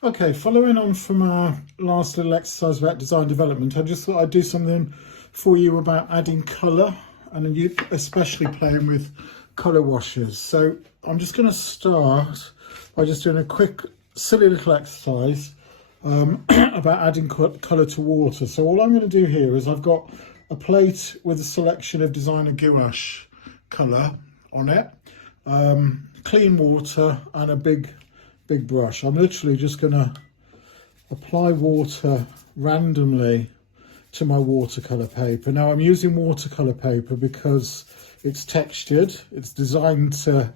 Okay, following on from our last little exercise about design development, I just thought I'd do something for you about adding colour, and you especially playing with colour washes. So I'm just going to start by just doing a quick silly little exercise about adding colour to water. So all I'm going to do here is I've got a plate with a selection of designer gouache colour on it, clean water and a big brush. I'm literally just going to apply water randomly to my watercolour paper. Now I'm using watercolour paper because it's textured. It's designed to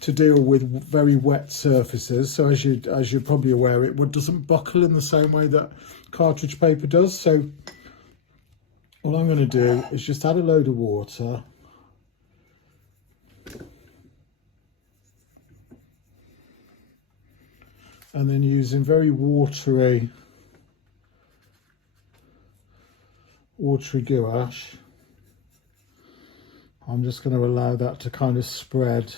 deal with very wet surfaces. So as you're probably aware, it doesn't buckle in the same way that cartridge paper does. So all I'm going to do is just add a load of water. And then using very watery gouache, I'm just going to allow that to kind of spread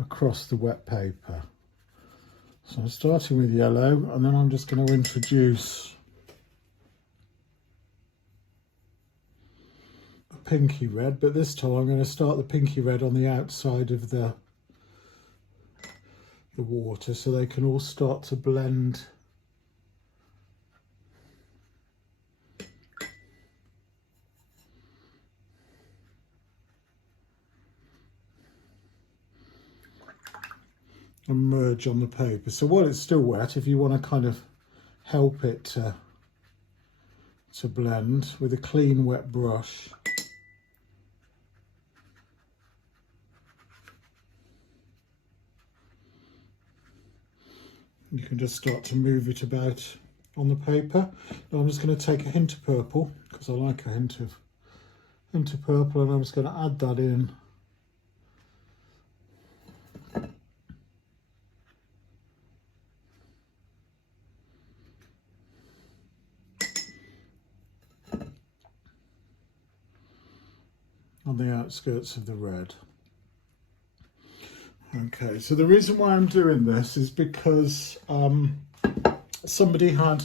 across the wet paper. So I'm starting with yellow, and then I'm just going to introduce pinky red, but this time I'm going to start the pinky red on the outside of the water so they can all start to blend and merge on the paper. So while it's still wet, if you want to kind of help it to blend with a clean wet brush, you can just start to move it about on the paper. Now I'm just going to take a hint of purple because I like a hint of purple, and I'm just going to add that in. On the outskirts of the red. Okay, so the reason why I'm doing this is because somebody had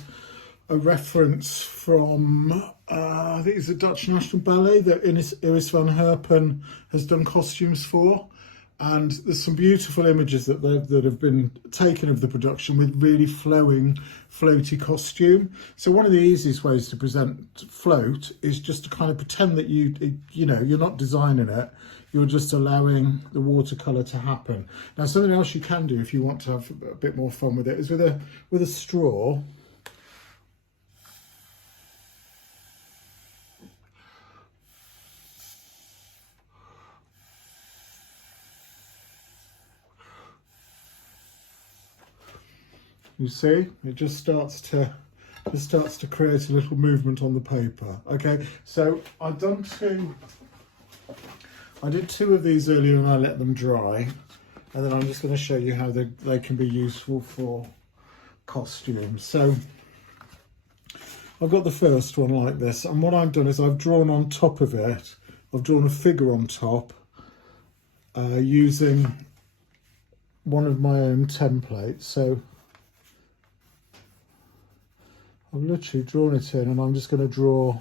a reference from, I think it's the Dutch National Ballet that Iris van Herpen has done costumes for. And there's some beautiful images that have been taken of the production with really flowing, floaty costume. So one of the easiest ways to present float is just to kind of pretend that you're not designing it, you're just allowing the watercolour to happen. Now something else you can do if you want to have a bit more fun with it is with a straw. You see, it just starts to create a little movement on the paper. Okay, so I did two of these earlier and I let them dry, and then I'm just going to show you how they can be useful for costumes. So I've got the first one like this, and what I've done is I've drawn on top of it, I've drawn a figure on top using one of my own templates. So I've literally drawn it in, and I'm just going to draw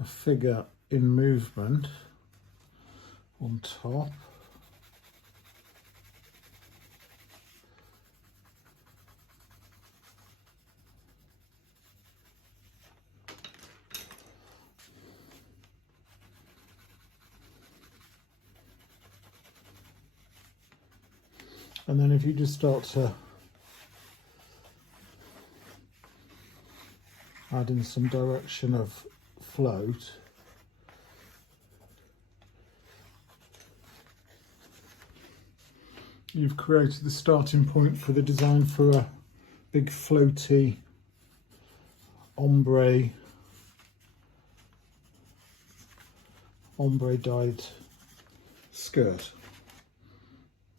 a figure in movement on top. And then if you just start to add in some direction of float, you've created the starting point for the design for a big floaty ombre ombre dyed skirt.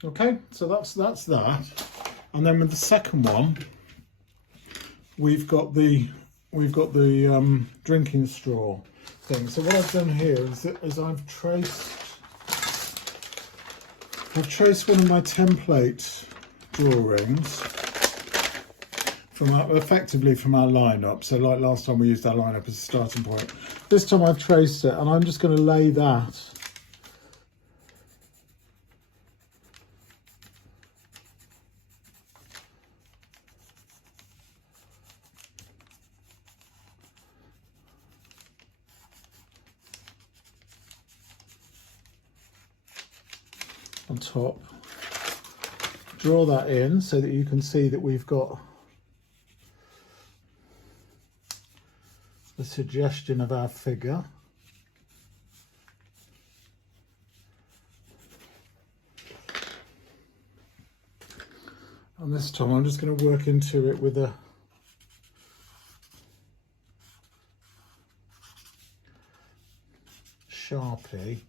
Okay, so that's that. And then with the second one, we've got the drinking straw thing. So what I've done here is I've traced one of my template drawings effectively from our lineup. So like last time we used our lineup as a starting point. This time I've traced it, and I'm just going to lay that on top. Draw that in so that you can see that we've got the suggestion of our figure. And this time I'm just going to work into it with a Sharpie.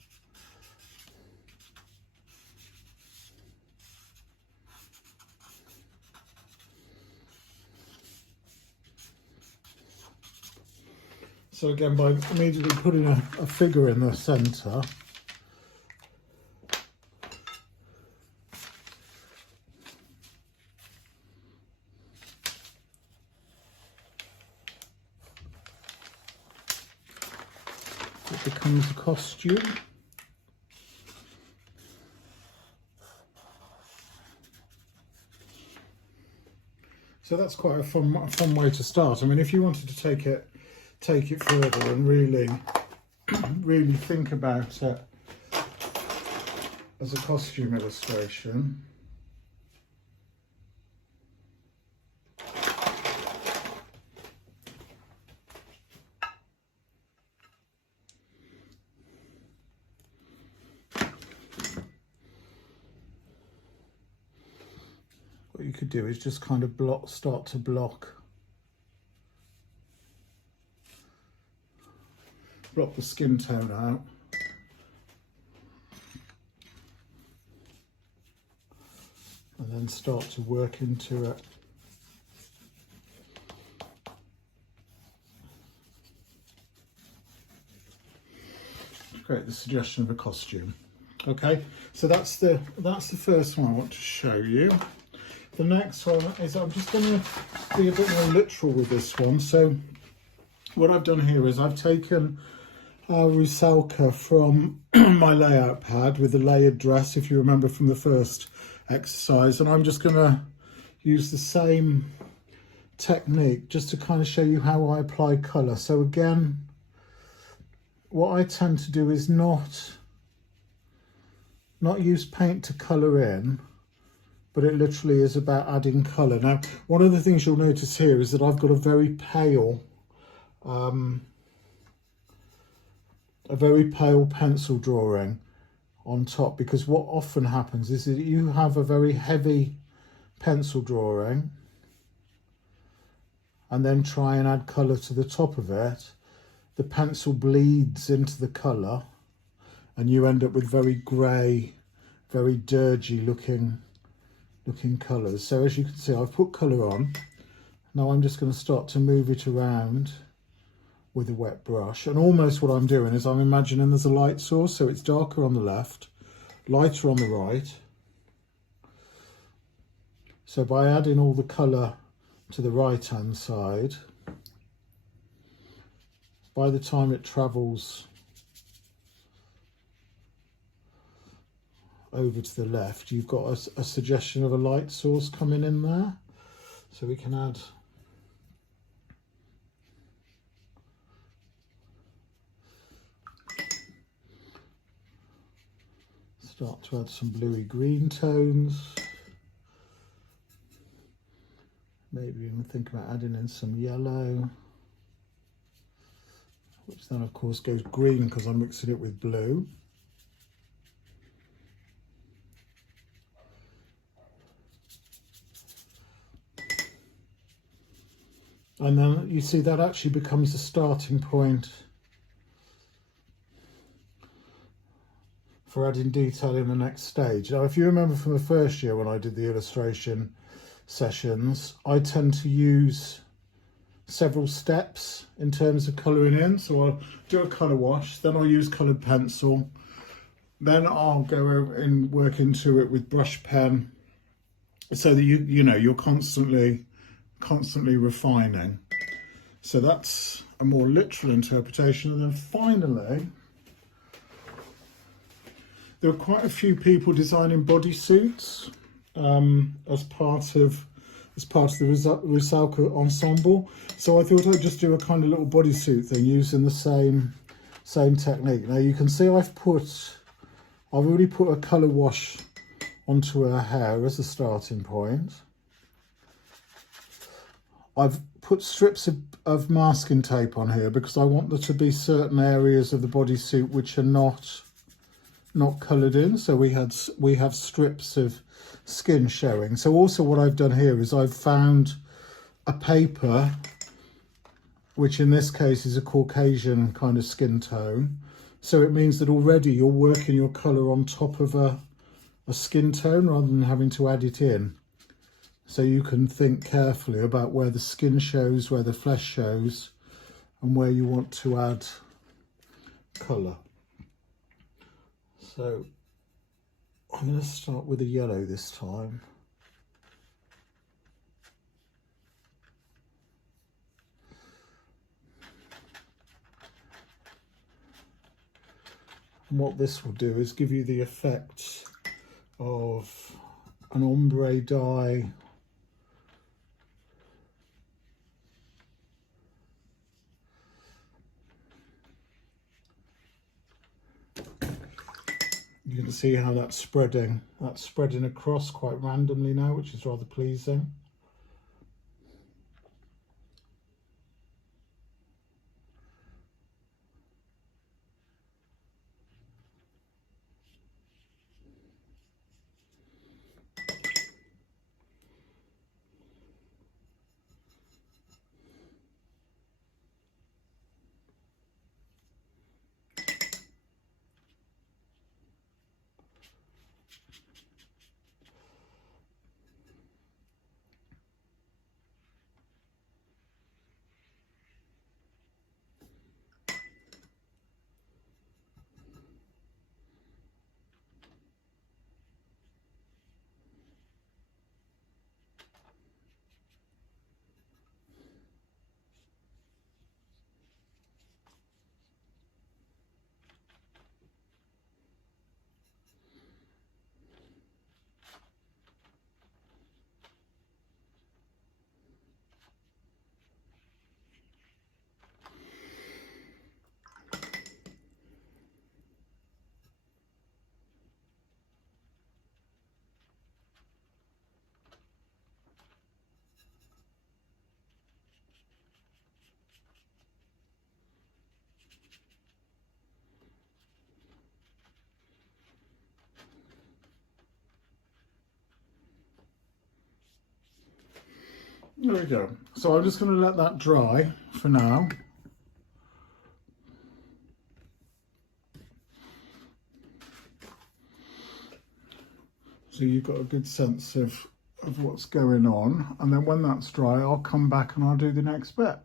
So again, by immediately putting a figure in the centre, it becomes a costume. So that's quite a fun way to start. I mean, if you wanted to take it further and really think about it as a costume illustration, what you could do is just kind of start to block the skin tone out. And then start to work into it. Create the suggestion of a costume. Okay, so that's the first one I want to show you. The next one is, I'm just going to be a bit more literal with this one. So what I've done here is I've taken Rusalka from my layout pad with the layered dress, if you remember from the first exercise, and I'm just going to use the same technique just to kind of show you how I apply colour. So again, what I tend to do is not use paint to colour in, but it literally is about adding colour. Now, one of the things you'll notice here is that I've got a very pale pencil drawing on top, because what often happens is that you have a very heavy pencil drawing and then try and add colour to the top of it. The pencil bleeds into the colour and you end up with very grey, very dirgy looking colours. So as you can see, I've put colour on. Now I'm just going to start to move it around with a wet brush, and almost what I'm doing is I'm imagining there's a light source, so it's darker on the left, lighter on the right. So by adding all the colour to the right hand side, by the time it travels over to the left, you've got a suggestion of a light source coming in there. So we can start to add some bluey green tones. Maybe even think about adding in some yellow, which then of course goes green because I'm mixing it with blue. And then you see that actually becomes the starting point for adding detail in the next stage. Now, if you remember from the first year when I did the illustration sessions, I tend to use several steps in terms of colouring in. So I'll do a colour wash, then I'll use coloured pencil, then I'll go and work into it with brush pen, so that you know you're constantly refining. So that's a more literal interpretation. And then finally, there are quite a few people designing bodysuits as part of the Watercolour ensemble. So I thought I'd just do a kind of little bodysuit thing using the same technique. Now you can see I've already put a colour wash onto her hair as a starting point. I've put strips of masking tape on here because I want there to be certain areas of the bodysuit which are not coloured in. So we have strips of skin showing. So also what I've done here is I've found a paper, which in this case is a Caucasian kind of skin tone. So it means that already you're working your colour on top of a skin tone rather than having to add it in. So you can think carefully about where the skin shows, where the flesh shows, and where you want to add colour. So I'm going to start with a yellow this time. And what this will do is give you the effect of an ombre dye You can see how that's spreading across quite randomly now, which is rather pleasing. There we go. So I'm just going to let that dry for now. So you've got a good sense of what's going on. And then when that's dry, I'll come back and I'll do the next bit.